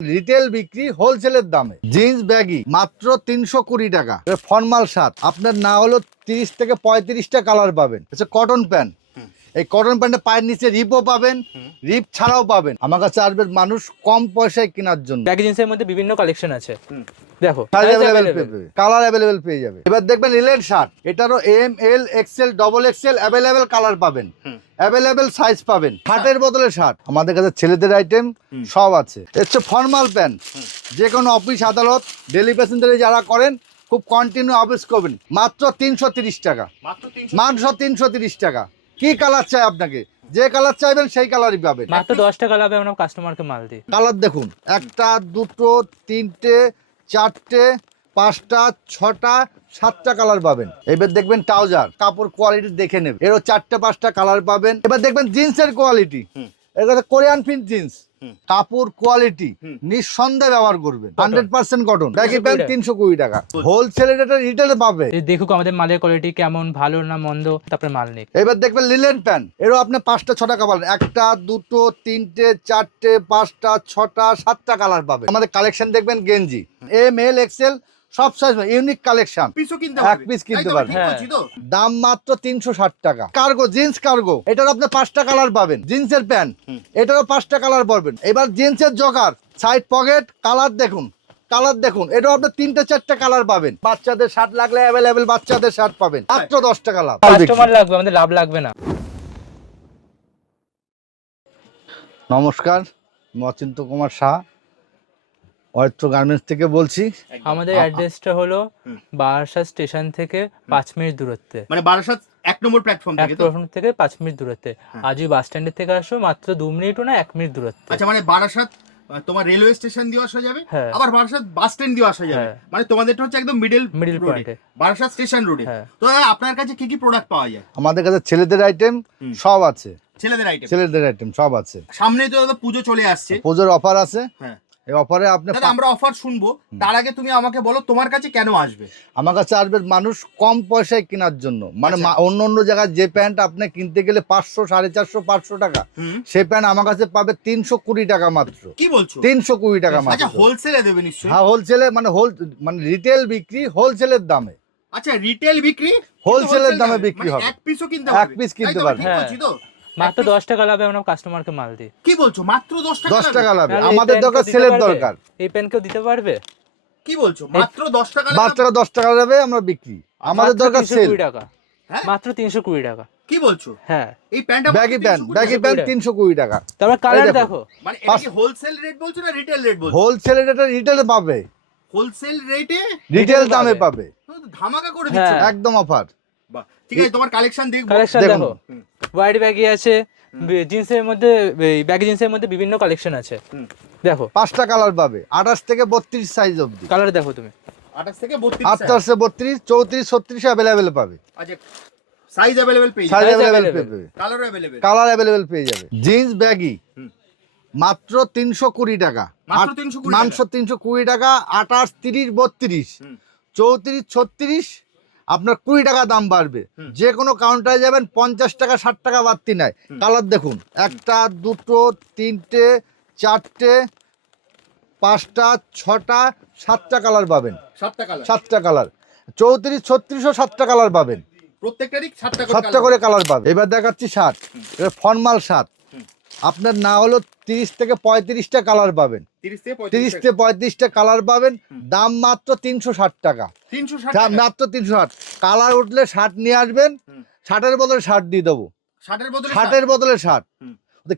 Retail বিক্রি হোলসেলের দামে jeans baggy মাত্র 320 টাকা। ফর্মাল শার্ট আপনার না হলো 30 থেকে 35টা কালার পাবেন। কটন প্যান্ট, এই কটন প্যান্টে পায়ের নিচে রিপও পাবেন, রিপ ছাড়াও পাবেন। আমার কাছে আসবে মানুষ কম পয়সায় কেনার জন্য। ব্যাগি জিন্সের মধ্যে বিভিন্ন কালেকশন আছে, দেখো কালার অ্যাভেলেবেল পেয়ে যাবে। এবার দেখবেন লিলেন শার্ট, এটারও M L XL double XL available colour পাবেন, অ্যাভেলেবেল সাইজ পাবেন। শার্টের বদলে শার্ট আমাদের কাছে ছেলেদের আইটেম সব আছে। হচ্ছে ফর্মাল প্যান্ট, যে কোনো অফিস আদালত ডেলি প্যাসেঞ্জারে যারা করেন খুব কন্টিনিউ অফিস করবেন, মাত্র 330 টাকা। মাত্র 330 টাকা। কি কালার চাই আপনাকে, যে কালার চাইবেন সেই কালারই পাবেন। মাত্র 10 টাকা লাভে আমরা কাস্টমারকে মাল দিই। কালার দেখুন, একটা দুটো তিনটে চারটে পাঁচটা ছটা সাতটা কালার পাবেন। এবার দেখবেন ট্রাউজার, কাপড় কোয়ালিটি দেখে নেবেন, এরও চারটে পাঁচটা কালার পাবেন। এবার দেখবেন জিন্সের কোয়ালিটি, এটা কোরিয়ান প্রিন্ট জিন্স, কাপড় কোয়ালিটি নিঃসন্দেহে ব্যবহার করবেন। 100% কটন, ব্যাগি প্যান্ট 320 টাকা। হোলসেল এটা রিটেলে পাবে। দেখুক আমাদের মালের কোয়ালিটি কেমন, ভালো না মন্দ, তারপরে মাল নেই। এবার দেখবেন লিলেন প্যান্ট, এরও আপনি 5টা 6টা কালার, একটা দুটো তিনটে চারটে পাঁচটা ছটা সাতটা কালার পাবেন। আমাদের কালেকশন দেখবেন গেঞ্জি এম এল এক্সেল সব সাইজ, ইউনিক কালেকশন, এক পিস কিনতে পারবেন। দাম মাত্র 360 টাকা। কার্গো জিন্স, কার্গো এটার আপনি 5টা কালার পাবেন। জিন্সের প্যান্ট, এটারও 5টা কালার পাবেন। এবার জিন্সের জগার, সাইড পকেট, কালার দেখুন, কালার দেখুন, এটাও আপনি 3টে 4টে কালার পাবেন। বাচ্চাদের শার্ট লাগলে অ্যাভেলেবেল বাচ্চাদের শার্ট পাবেন, মাত্র 10 টাকা লাভ। কাস্টমার লাগবে, আমাদের লাভ লাগবে না। নমস্কার, অচিন্ত কুমার শাহ, অয়ত্র গার্মেন্টস থেকে বলছি। আমাদের অ্যাড্রেসটা হলো বারাসাত স্টেশন থেকে 5 মিনিট দূরত্বে, মানে বারাসাত 1 নম্বর প্ল্যাটফর্ম থেকে, তো থেকে 5 মিনিট দূরত্বে। আজই বাস স্ট্যান্ডের থেকে আসো, মাত্র 2 মিনিটও না 1 মিনিট দূরত্বে। আচ্ছা, মানে বারাসাত তোমার রেলওয়ে স্টেশন দিয়ে আসা যাবে, হ্যাঁ। আবার বারাসাত বাস স্ট্যান্ড দিয়ে আসা যাবে, হ্যাঁ। মানে তোমাদেরটা হচ্ছে একদম মিডল পয়েন্টে, বারাসাত স্টেশন রোডে। হ্যাঁ। তো আপনার কাছে কি কি প্রোডাক্ট পাওয়া যায়? আমাদের কাছে ছেলেদের আইটেম সব আছে, ছেলেদের আইটেম সব আছে। সামনে তো দাদা পুজো চলে আসছে, পুজোর অফার আছে। হ্যাঁ, এই অফারে আপনি দাদা আমরা অফার শুনবো, তার আগে তুমি আমাকে বলো তোমার কাছে কেন আসবে। আমার কাছে আসবে মানুষ কম পয়সায় কেনার জন্য। মানে অন্য অন্য জায়গায় যে প্যান্ট আপনি কিনতে গেলে 500 450 500 টাকা, সেই প্যান্ট আমার কাছে পাবে 320 টাকা মাত্র। কি বলছো? 320 টাকা মাত্র। আচ্ছা, হোলসেলে দেবে নিশ্চয়ই? হ্যাঁ, হোলসেলে, মানে রিটেল বিক্রি হোলসেলের দামে। আচ্ছা, রিটেল বিক্রি হোলসেলের দামে বিক্রি হবে, এক পিসও কিনতে এক পারবে, পিস কিনতে তাই তো? পারবে। ঠিক বলছি তো? মাত্র 10 টাকা লাভে আমরা কাস্টমারকে মাল দিই। কি বলছো? মাত্র 10 টাকা? 10 টাকা লাভে। আর এই আমাদের প্যান্ট দরকার কেউ দিতে সেলের পারবে? দরকার। এই প্যান্ট কেউ দিতে পারবে? কি বলছো? মাত্র 10 টাকা? 10 টাকা লাভে আমরা বিক্রি। আমাদের মাত্র দরকার সেল। 320 টাকা। হ্যাঁ? মাত্র 320 টাকা। কি বলছো? হ্যাঁ, এই প্যান্টটা ব্যাগি প্যান্ট 320 টাকা। তারপর কালার দেখো। দেখো। মানে এটা কি হোলসেল রেট বলছো না রিটেল রেট বলছো? হোলসেলে এটা রিটেলে পাবে, হোলসেল রেটে রিটেল দামে পাবে, ধামাকা করে দিচ্ছ। হ্যাঁ। একদম অফার। বাহ, ঠিক আছে, তোমার কালেকশন দেখবো। কালেকশন দেখুন। দেখো, হোয়াইট ব্যাগি আছে, জিন্সের মধ্যে, ব্যাগি জিন্সের মধ্যে বিভিন্ন কালেকশন আছে, দেখো। 5টা কালার পাবে, 28 থেকে 32 সাইজ অবধি। কালার দেখো তুমি, 28 থেকে 32 28 থেকে 32 34 36 অ্যাভেলেবেল পাবে। আচ্ছা, সাইজ अवेलेबल পেয়ে সাইজ যাবে, অ্যাভেলেবেল available। পাবে, কালার अवेलेबल, কালার অ্যাভেলেবেল পেয়ে যাবে। জিন্স ব্যাগি মাত্র 320 টাকা। মাত্র 320 টাকা। মাত্র 320 টাকা। 28 30 32 34 36 আপনার 20 টাকা দাম বাড়বে। যে কোনো কাউন্টারে যাবেন 50 টাকা 60 টাকা বাড়তি নাই। কালার দেখুন, একটা দুটো তিনটে চারটে পাঁচটা ছটা সাতটা কালার পাবেন। 7টা কালার, 7টা কালার, 34 36 ও 7টা কালার পাবেন। প্রত্যেকটারই 7টা 7টা করে কালার পাবেন। এবার দেখাচ্ছি শার্ট, এটা ফর্মাল শার্ট, আপনার না হলো 30 থেকে 35টা কালার পাবেন। 30 থেকে 30 থেকে 35টা কালার পাবেন। দাম মাত্র 360 টাকা। 360 দাম টাকা। মাত্র 360। কালার উঠলে শার্ট নিয়ে আসবেন, শার্টের বদলে শার্ট দিয়ে দেবো, 60 এর বদলে শার্টের বদলে শার্ট।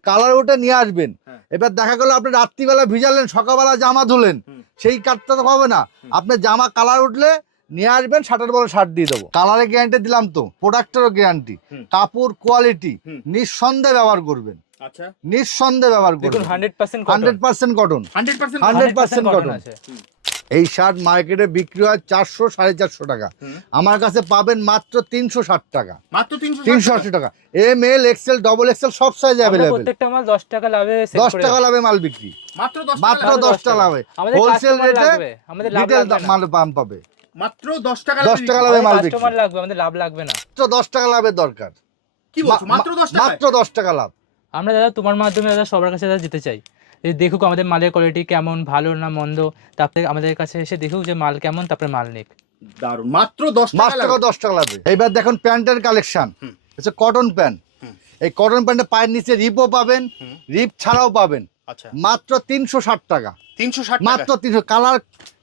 কালার উঠে নিয়ে আসবেন। হ্যাঁ। এবার দেখা গেল আপনি রাত্রিবেলা ভিজালেন, সকালবেলা জামা ধুলেন, সেই কাটটা তো হবে না। আপনার জামা কালার উঠলে নিয়ে আসবেন, শার্টের বদলে শার্ট দিয়ে দেবো। কালারের গ্যারান্টি দিলাম তো, প্রোডাক্টেরও গ্যারান্টি, কাপড় কোয়ালিটি নিঃসন্দেহে ব্যবহার করবেন, আচ্ছা, নিঃসন্দেহে ব্যবহার দেখুন করবেন। 100% 100% কটন, 100% 100% কটন আছে। এই শার্ট মার্কেটে বিক্রি হয় 400 450 টাকা, আমার কাছে পাবেন মাত্র 360 টাকা। মাত্র 380 টাকা। M L XL double XL সব সাইজ আমরা অ্যাভেলেবেল। প্রত্যেকটা মাল 10 টাকা লাভে সেল 10 করে টাকা লাভে মাল বিক্রি, মাত্র 10 মাত্র টাকা, 10 টাকা লাভে। আমাদের হোলসেল কাস্টমার রেটে লাগবে, আমাদের লাভ রিটেল লাগবে না। মাল পাম পাবে, মাত্র 10 টাকা 10 টাকা লাভে মাল বিক্রি। কাস্টমার লাগবে, আমাদের লাভ লাগবে না। মাত্র 10 টাকা লাভের দরকার। কি বলছো? মাত্র 10 টাকা, মাত্র 10 টাকা লাভ। আমরা দাদা তোমার মাধ্যমে দাদা সবার কাছে দাদা যেতে চাই, যে দেখুক আমাদের মালের কোয়ালিটি কেমন, ভালো না মন্দ, তারপরে আমাদের কাছে এসে দেখুক যে মাল কেমন, তারপরে মাল নিক। দারুন, মাত্র 10 মাস টাকা টাকা 10 টাকা লাগবে। এইবার দেখুন প্যান্টের কালেকশন, হুম। হচ্ছে কটন প্যান্ট। হুম। এই কটন প্যান্টের পায়ের নিচে রিপও পাবেন, হুম। রিপ ছাড়াও পাবেন আচ্ছা, মাত্র 360 টাকা। 360 টাকা মাত্র 300, কালার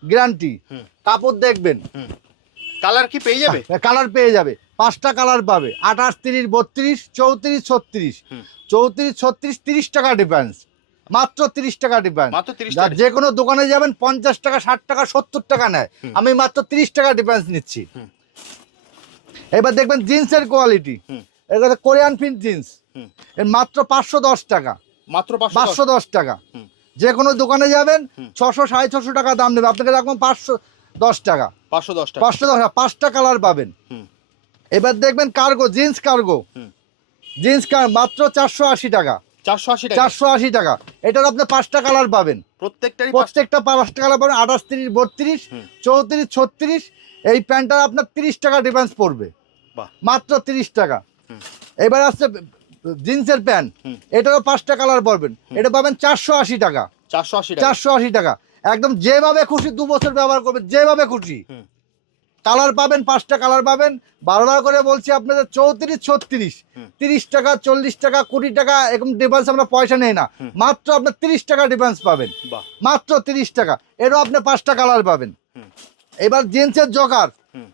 গ্যারান্টি। হুম। কাপড় দেখবেন, কালার কি পেয়ে যাবে? কালার পেয়ে যাবে, 5টা কালার পাবে, 28, 30, 32, 34, 36, হুম। 34, 36, 30 টাকা ডিফারেন্স, মাত্র 30 টাকা ডিফারেন্স। মাত্র 30 টাকা। যে কোনো দোকানে যাবেন 50 টাকা, 60 টাকা, 70 টাকা নেয়, হুম। আমি মাত্র 30 টাকা ডিফারেন্স নিচ্ছি। হুম। এবার দেখবেন জিন্সের কোয়ালিটি, হুম। এটা কোরিয়ান প্রিন্ট জিন্স, হুম। এর মাত্র 510 টাকা, মাত্র 510 টাকা। হুম। যে কোনো দোকানে যাবেন হুম। 600, 650 টাকা দাম নেবে, আপনাকে রাখবেন 510 টাকা। 510 টাকা। 510 টাকা, 5টা কালার পাবেন। হুম। এবার দেখবেন কার্গো, জিন্স কার্গো, হুম। জিন্স মাত্র 480 টাকা, 480 টাকা। 480 টাকা। এটার আপনি 5টা কালার পাবেন, প্রত্যেকটারই প্রত্যেকটা 5টা কালার পাবেন, 28, 30, 32, হুম। 34, 36। এই প্যান্টটার আপনার 30 টাকা ডিফারেন্স পড়বে, বাহ। মাত্র 30 টাকা। হুম। এবার আসছে জিন্সের প্যান্ট, হুম। এটারও 5টা কালার পাবেন, এটা পাবেন 480 টাকা, 480 টাকা। 480 টাকা। একদম যেভাবে খুশি 2 বছর ব্যবহার করবেন, যেভাবে খুশি। হুম। কালার পাবেন, 5টা কালার পাবেন। বারবার করে বলছি আপনাদের 34, 36, হুম। 30 টাকা, 40 টাকা, 20 টাকা এরকম ডিফারেন্স আমরা পয়সা নেই না, হুম। মাত্র আপনার 30 টাকা ডিফারেন্স পাবেন, বাহ। মাত্র 30 টাকা। এরও আপনি 5টা কালার পাবেন। হুম। এবার জিন্সের জকার, হুম।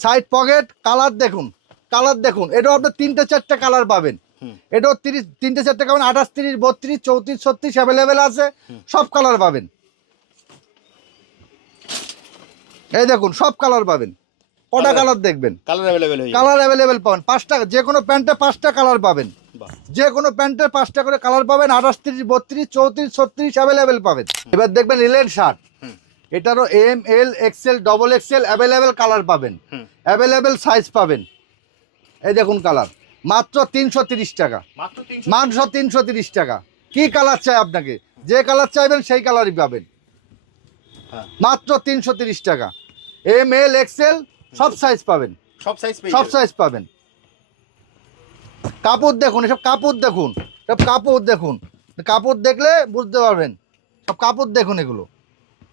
সাইড পকেট, কালার দেখুন, কালার দেখুন, এটাও আপনি 3টে 4টে কালার পাবেন। হুম। এটাও 30, 3টে 4টে পাবেন, 28, 30, 32, 34, 36 অ্যাভেলেবেল আছে, সব কালার পাবেন। এই দেখুন সব কালার পাবেন, কটা কালার- কালার দেখবেন, কালার अवेलेबल হয়ে যাবে। কালার অ্যাভেলেবেল পাবেন। 5টা, যে কোনো প্যান্টে 5টা কালার পাবেন, বাহ। যে কোনো প্যান্টে 5টা করে কালার পাবেন, 28, 30, 32, 34, 36 অ্যাভেলেবেল পাবেন। এবার দেখবেন লিলেন শার্ট, হুম। এটারও M, L, XL, double XL available colour পাবেন, হুম। অ্যাভেলেবেল সাইজ পাবেন। এই দেখুন কালার, মাত্র 330 টাকা, মাত্র 300। মাত্র 330 টাকা। কি কালার চাই আপনাকে, যে কালার চাইবেন সেই কালারই পাবেন, হ্যাঁ। মাত্র 330 টাকা। এম, এল, এক্সেল সব সাইজ পাবেন, সব সাইজ পেয়ে সব যাবে। সাইজ পাবেন। কাপড় দেখুন, এসব কাপড় দেখুন, সব কাপড় দেখুন, কাপড় দেখলে বুঝতে পারবেন, সব কাপড় দেখুন এগুলো,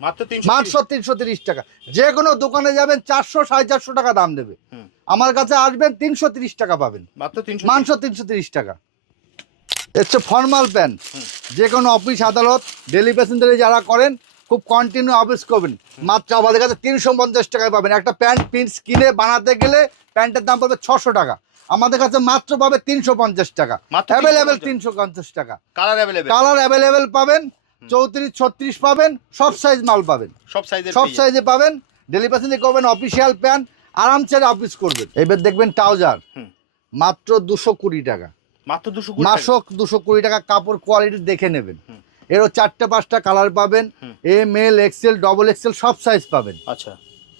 মাত্র 300। মাত্র 330 টাকা। যে কোনো দোকানে যাবেন 400, 450 টাকা দাম দেবে, হুম। আমার কাছে আসবেন 330 টাকা পাবেন, মাত্র 300। মাত্র 330 টাকা। হচ্ছে ফর্মাল প্যান্ট, হুম। যে কোনো অফিস আদালত, ডেলি প্যাসেঞ্জারে যারা করেন, খুব কন্টিনিউ অফিস করবেন, মাত্র আমাদের কাছে 350 টাকায় পাবেন। একটা প্যান্ট প্রিন্ট কিনে বানাতে গেলে প্যান্টের দাম পড়বে 600 টাকা, আমাদের কাছে মাত্র পাবে 350 টাকা, মাত্র অ্যাভেলেবেল 350 350 টাকা। Colour available. কালার অ্যাভেলেবেল পাবেন, 34, 36 পাবেন, সব সাইজ মাল পাবেন, সব সাইজের সব পেয়ে যাবে। সাইজে পাবেন। ডেলি প্যাসেঞ্জার করবেন, অফিসিয়াল প্যান্ট আরামসে অফিস করবেন। এবার দেখবেন ট্রাউজার, হুম। মাত্র 220 টাকা, মাত্র 220 টাকা। মাসক 220 টাকা। কাপড় কোয়ালিটি দেখে নেবেন, হুম। এরও 4টে 5টা কালার পাবেন, হুম। M, L, XL, double XL সব সাইজ পাবেন, আচ্ছা।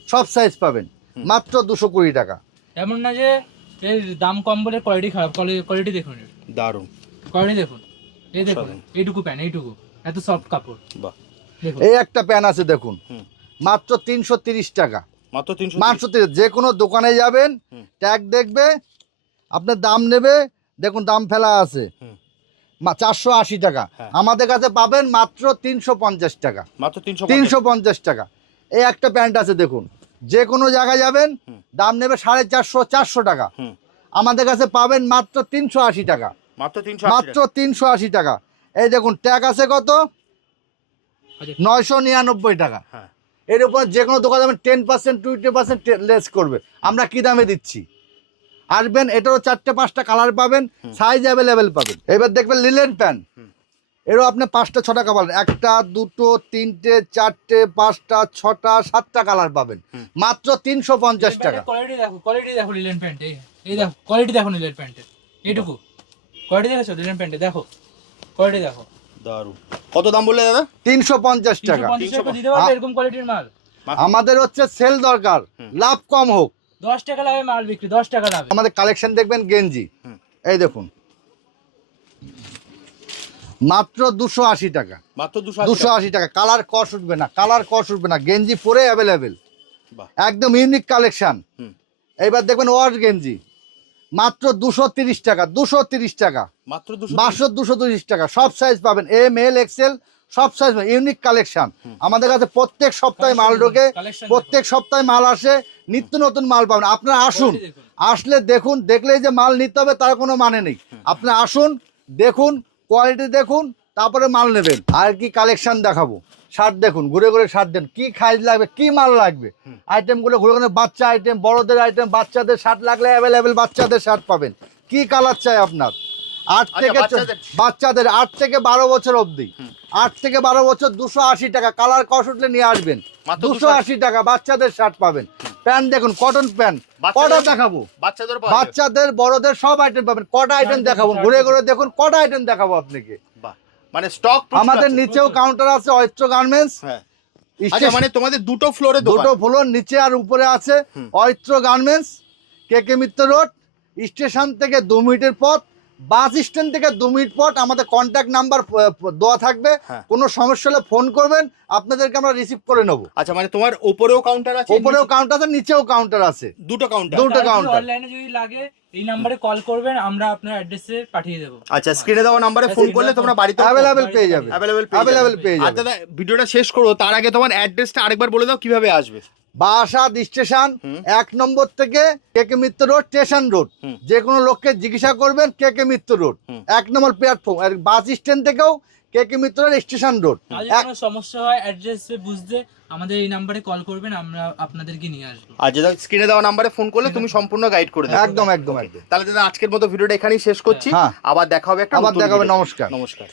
সব সাইজ পাবেন, হুম। মাত্র 220 টাকা। এমন না যে এর দাম কম বলে কোয়ালিটি খারাপ, কোয়ালিটি দেখুন, দারুন। কোয়ালিটি দেখুন, এই দেখুন, অসাধারণ। এইটুকু প্যান্ট, এইটুকু এত সফট কাপড় বাহ। দেখুন। এই একটা প্যান আছে দেখুন, হুম। মাত্র 330 টাকা, মাত্র 300। মাত্র 30। যে কোনো দোকানে যাবেন, হুম। ট্যাগ দেখবে, আপনার দাম নেবে, দেখুন দাম ফেলা আছে, হুম। 480 টাকা, হ্যাঁ। আমাদের কাছে পাবেন মাত্র 350 টাকা, মাত্র 350। 350 টাকা। এই একটা প্যান্ট আছে দেখুন, যে কোনো জায়গায় যাবেন, হুম। দাম নেবে 450, 400 টাকা, হুম। আমাদের কাছে পাবেন মাত্র 380 টাকা, মাত্র 380 মাত্র 380 টাকা। এই দেখুন ট্যাগ আছে কত, 999 টাকা। হ্যাঁ। এর উপর যে কোনো দোকানে যাবেন 10%, 20% লেস করবে, আমরা কি দামে দিচ্ছি, আসবেন। এটারও 4টে 5টা কালার পাবেন, সাইজ অ্যাভেলেবেল পাবেন। এবার দেখবেন লিলেন প্যান্ট, হুম। এরও আপনি 5টা 6টা কালার, 1টা 2টো 3টে 4টে 5টা 6টা 7টা কালার পাবেন, হুম। মাত্র 350 টাকা। কোয়ালিটি দেখো, কোয়ালিটি দেখো লিলেন প্যান্টে, এই দেখো কোয়ালিটি দেখো লিলেন প্যান্টের, এইটুকু কোয়ালিটি দেখেছো লিলেন প্যান্টে, দেখো কোয়ালিটি দেখো। দারুন। কত দাম বললে দাদা? 350 টাকা। 350 টাকা দিতে পারবে এরকম কোয়ালিটির মাল? আমাদের হচ্ছে সেল দরকার, হুম। লাভ কম হোক। 10 টাকা লাভে মাল বিক্রি, 10 টাকা লাভে। আমাদের কালেকশন দেখবেন গেঞ্জি, হুম। এই দেখুন মাত্র 280 টাকা, মাত্র 280 টাকা। 280 টাকা। কালার কস উঠবে না, কালার কস উঠবে না, গেঞ্জি পরে অ্যাভেলেবেল, বাহ। একদম ইউনিক কালেকশন। হুম। এইবার দেখবেন ওয়াশ গেঞ্জি, মাত্র 230 টাকা, 230 টাকা, মাত্র 230 টাকা। সব সাইজ পাবেন, এম এল এক্সেল সব সাইজ, ইউনিক কালেকশন। আমাদের কাছে প্রত্যেক সপ্তাহে মাল ঢোকে, প্রত্যেক সপ্তাহে মাল আসে, নিত্য নতুন মাল পাবেন। আপনারা আসুন, আসলে দেখুন, দেখলেই যে মাল নিতে হবে তার কোনো মানে নেই। আপনি আসুন, দেখুন, কোয়ালিটি দেখুন, তারপরে মাল নেবেন। আর কি কালেকশন দেখাবো, শার্ট দেখুন, ঘুরে ঘুরে শার্ট দেন, কি সাইজ লাগবে, কি মাল লাগবে, আইটেমগুলো ঘুরে ঘুরে, বাচ্চা আইটেম, বড়দের আইটেম, বাচ্চাদের শার্ট লাগলে অ্যাভেলেবেল বাচ্চাদের শার্ট পাবেন। কি কালার চাই আপনার? 8 থেকে বাচ্চাদের 8 থেকে 12 বছর অবধি, 8 থেকে 12 বছর 280 টাকা। কালার কস উঠলে নিয়ে আসবেন, 280 টাকা বাচ্চাদের শার্ট পাবেন। প্যান্ট দেখুন, কটন প্যান্ট, কটা দেখাবো, বাচ্চাদের বড়দের সব আইটেম পাবেন। কটা আইটেম দেখাবো, ঘুরে ঘুরে দেখুন, কটা আইটেম দেখাবো আপনাকে। মানে স্টক আমাদের নিচেও কাউন্টার আছে, অয়ত্র গার্মেন্টস। আচ্ছা, মানে তোমাদের দুটো ফ্লোরে দুটো ফ্লোর, নিচে আর উপরে আছে অয়ত্র গার্মেন্টস। কেকে মিত্র রোড, স্টেশন থেকে 2 মিনিটের পথ, বাস স্ট্যান্ড থেকে 2 মিনিট পথ। আমাদের কন্ট্যাক্ট নাম্বার দেওয়া থাকবে, কোনো সমস্যা হলে ফোন করবেন, আপনাদেরকে আমরা রিসিভ করে নেবো। আচ্ছা, মানে তোমার উপরেও কাউন্টার আছে, উপরেও কাউন্টার আছে, নিচেও কাউন্টার আছে, দুটো কাউন্টার। দুটো কাউন্টার। অনলাইনে যদি লাগে এই নম্বরে কল করবেন, আমরা আপনার অ্যাড্রেসে পাঠিয়ে দেবো। আচ্ছা, স্ক্রিনে দেওয়া নম্বরে ফোন করলে তোমরা বাড়িতে অ্যাভেলেবেল পেয়ে যাবে, অ্যাভেলেবেল পেয়ে আর যাবে। দাদা, ভিডিওটা শেষ করো তার আগে তোমার অ্যাড্রেসটা আরেকবার বলে দাও, কিভাবে আসবে। বারাসাত স্টেশন 1 নম্বর থেকে কেকে মিত্র রোড, স্টেশন রোড, যে কোনো লোককে জিজ্ঞাসা করবেন কেকে মিত্র রোড 1 নম্বর প্ল্যাটফর্ম। আর বাস স্ট্যান্ড থেকেও কেকে মিত্র রোড, স্টেশন রোড। আর যদি কোনো সমস্যা হয় অ্যাড্রেস বুঝতে আমাদের এই নম্বরে কল করবেন, আমরা আপনাদেরকে নিয়ে আসবো। আর যেটা স্ক্রিনে দেওয়া নম্বরে ফোন করলে তুমি সম্পূর্ণ গাইড করে দেবে। একদম একদম একদম। তাহলে দাদা, আজকের মতো ভিডিওটা এখানেই শেষ করছি। হ্যাঁ। আবার দেখা হবে একটা আবার নতুন দেখা হবে। ভিডিওতে। নমস্কার। নমস্কার।